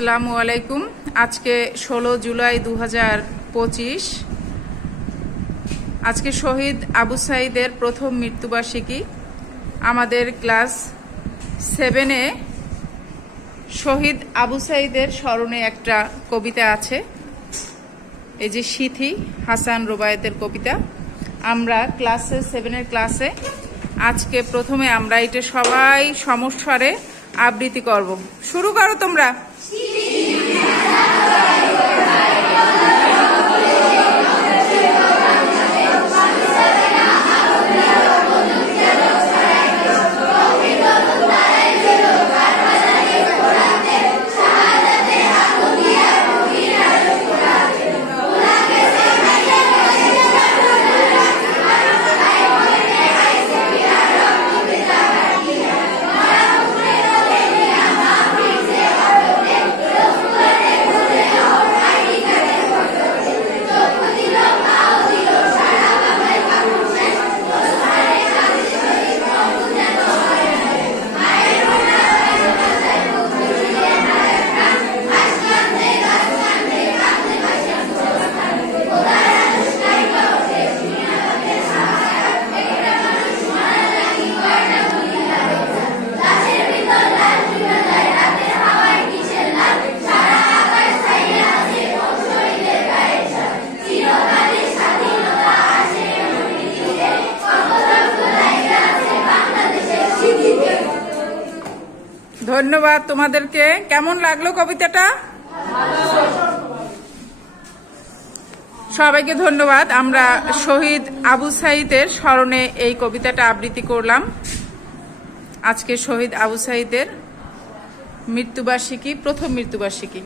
আসসালামু আলাইকুম। আজকে 16 জুলাই 2025। আজকে শহীদ আবু সাঈদের প্রথম মৃত্যুবার্ষিকী। আমাদের ক্লাস 7-এ শহীদ আবু সাঈদের স্মরণে একটা কবিতা আছে, এই যে সিথি হাসান রুবায়েতের কবিতা। আমরা ক্লাসে 7-এর ক্লাসে আজকে প্রথমে আমরা এটা সবাই সমস্বরে আবৃত্তি করব। শুরু করো তোমরা। ধন্যবাদ তোমাদেরকে। কেমন লাগলো কবিতাটা? সবাইকে ধন্যবাদ। আমরা শহীদ আবু সাঈদের স্মরণে এই কবিতাটা আবৃত্তি করলাম। আজকে শহীদ আবু সাঈদের মৃত্যুবার্ষিকী, প্রথম মৃত্যুবার্ষিকী।